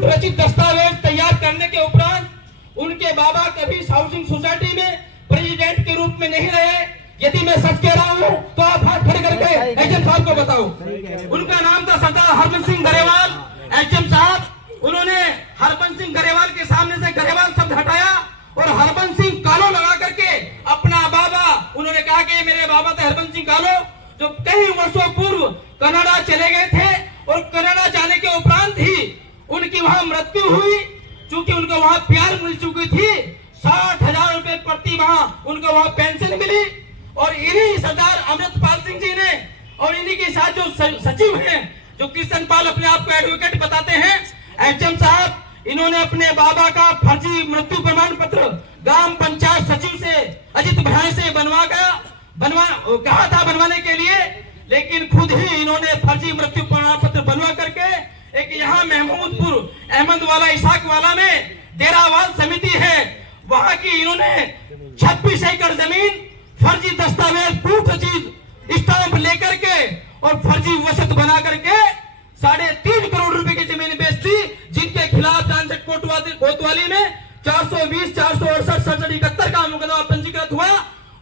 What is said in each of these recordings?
कूट रचित दस्तावेज तैयार करने के उपरांत उनके बाबा कभी हाउसिंग सोसाइटी में प्रेसिडेंट के रूप में नहीं रहे। यदि मैं सच कह रहा हूँ तो आप हाथ खड़े करके एचएम साहब को बताओ। उनका नाम था सरदार हरबंस सिंह गरेवाल। एचएम साहब उन्होंने हरबंस सिंह गरेवाल के सामने से गरेवाल शब्द हटाया और हरबंस सिंह कालो लगा करके अपना बाबा, उन्होंने कहा कि मेरे बाबा थे हरबंस सिंह कालो, जो कई वर्षों पूर्व कनाडा चले गए थे और कनाडा जाने के उपरांत ही उनकी वहां मृत्यु हुई। चूंकि उनको वहां प्यार मिल चुकी थी, 60,000 रुपए प्रति माह उनको वहां पेंशन मिली। और इन्हीं सरदार अमृतपाल सिंह जी ने और इन्हीं के साथ जो सचिव हैं, जो कृष्ण पाल अपने आप को एडवोकेट बताते हैं, एचएम साहब, इन्होंने अपने बाबा का फर्जी मृत्यु प्रमाण पत्र ग्राम पंचायत सचिव से अजित भाई से कहा था बनवाने के लिए, लेकिन खुद ही इन्होंने फर्जी मृत्यु प्रमाण पत्र बनवा करके एक यहाँ महमूदपुर अहमदवाला इसाकवाला में डेरावाल समिति है, वहां की इन्होंने 26 एकड़ जमीन फर्जी दस्तावेज प्रूफ चीज स्टाम्प लेकर के और फर्जी वसत बना करके 3.5 करोड़ रुपए की जमीन बेच दी, जिनके खिलाफ जांच कोतवाली में 420, 468, 67, का मुकदमा पंजीकृत हुआ।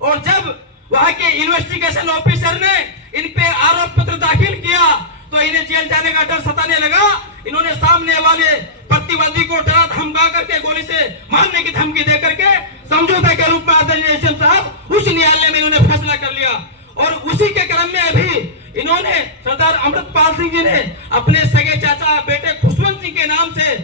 और जब वहां के इन्वेस्टिगेशन ऑफिसर ने इन पे आरोप पत्र दाखिल किया तो इन्हें जेल जाने का डर सताने लगा। इन्होंने सामने वाले प्रतिवादी को डरा धमका करके गोली से मारने की धमकी दे करके समझौता के रूप में आदरणीय एचएम साहब उच्च न्यायालय में इन्होंने फैसला कर लिया। और उसी के क्रम में अभी इन्होंने सरदार अमृतपाल सिंह जी ने अपने सगे चाचा बेटे खुशवंत सिंह के नाम से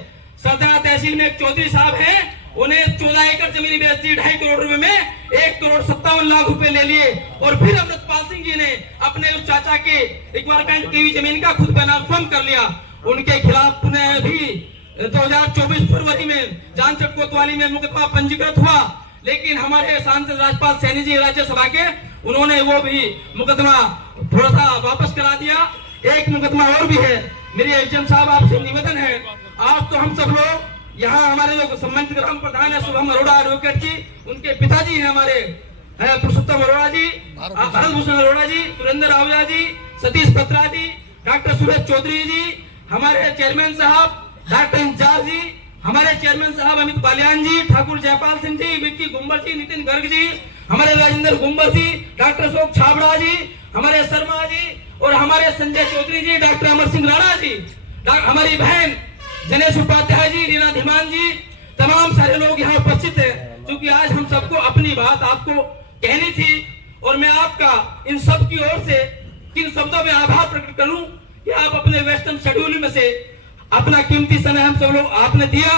सरदार तहसील में एक चौधरी साहब हैं, उन्हें 14 एकड़ जमीन बेच दी 2.5 करोड़ रुपए में, 1,57,00,000 रुपए ले लिए। और फिर अमृतपाल सिंह जी ने अपने उस चाचा के रिक्वायरमेंट की जमीन का खुद का नाम स्वयं कर लिया। उनके खिलाफ पुनः भी 2024 फरवरी में जांच कोतवाली में मुकदमा पंजीकृत हुआ, लेकिन हमारे सांसद राजपाल सैनी जी राज्यसभा के, उन्होंने वो भी मुकदमा थोड़ा सा वापस करा दिया। एक मुकदमा और भी है। मेरी एचएम साहब आपसे निवेदन है, आज तो हम सब लोग यहाँ हमारे जो सम्मानित ग्राम प्रधान है शुभम अरोड़ा एडवोकेट जी, उनके पिताजी हैं हमारे पुरुषोत्तम अरोड़ा जी, भरत भूषण अरोड़ा जी, सुरेंद्र आहूजा जी, सतीश बत्रा जी, डॉक्टर सुरेश चौधरी जी, हमारे चेयरमैन साहब डॉक्टर इंचार्ज जी, हमारे चेयरमैन साहब अमित बालियान जी, ठाकुर जयपाल सिंह जी, विक्की गुम्बर जी, नितिन गर्ग जी, हमारे राजेंद्र गुम्बर जी, डॉक्टर अशोक छाबड़ा जी, हमारे शर्मा जी और हमारे संजय चौधरी जी, डॉक्टर अमर सिंह राणा जी, हमारी बहन जनेश उपाध्याय जी, रीना धीमान जी, तमाम सारे लोग यहाँ उपस्थित हैं। क्योंकि आज हम सबको अपनी बात आपको कहनी थी और मैं आपका इन सब की ओर से किन शब्दों में आभार प्रकट करूं कि आप अपने वेस्टर्न शेड्यूल में से अपना कीमती समय हम सब लोग आपने दिया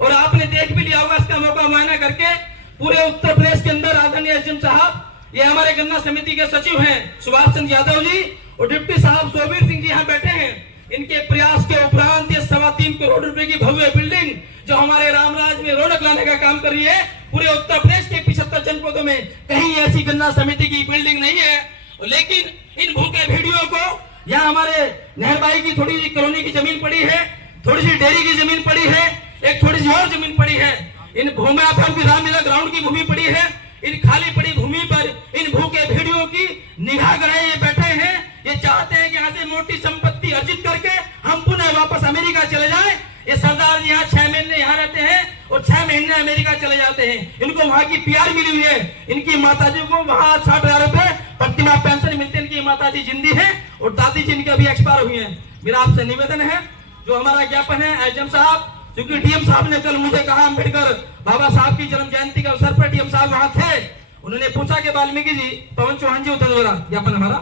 और आपने देख भी लिया होगा इसका मौका मुआयना करके। पूरे उत्तर प्रदेश के अंदर आदरणीय एचएम साहब, ये हमारे गन्ना समिति के सचिव हैं सुभाष चंद्र यादव जी और डिप्टी साहब सोबीर सिंह जी यहाँ बैठे हैं। इनके प्रयास के उपरांत ये 3.25 करोड़ रुपए की भव्य बिल्डिंग जो हमारे रामराज में रौनक लाने का काम कर रही है, पूरे उत्तर प्रदेश के 75 जनपदों में कहीं ऐसी गन्ना समिति की बिल्डिंग नहीं है। लेकिन इन भूखे भेड़ियों को यहाँ हमारे नहरबाई की थोड़ी सी कॉलोनी की जमीन पड़ी है, थोड़ी सी डेयरी की जमीन पड़ी है, एक थोड़ी सी और जमीन पड़ी है, इन भूमि रामलीला ग्राउंड की भूमि पड़ी है। इन खाली पड़ी भूमि पर इन भूखे भेड़ियों की निगाह गड़ाए ये बैठे हैं। ये चाहते हैं कि यहाँ से मोटी संपत्ति अर्जित करके हम पुनः वापस अमेरिका चले जाएं। ये सरदार जी यहाँ 6 महीने यहाँ रहते हैं और 6 महीने अमेरिका चले जाते हैं। इनको वहाँ की पीआर मिली हुई है। इनकी माताजी को वहाँ 60,000 रुपए प्रतिमाह पेंशन मिलती है। इनकी माताजी जिंदी है और दादी जी इनके अभी एक्सपायर हुई है। मेरा आपसे निवेदन है, जो हमारा ज्ञापन है एचएम साहब, क्योंकि डीएम साहब ने कल मुझे कहा अम्बेडकर बाबा साहब की जन्म जयंती के अवसर पर डीएम साहब वहां थे, उन्होंने पूछा कि वाल्मीकि जी, पवन चौहान जी उतर ज्ञापन हमारा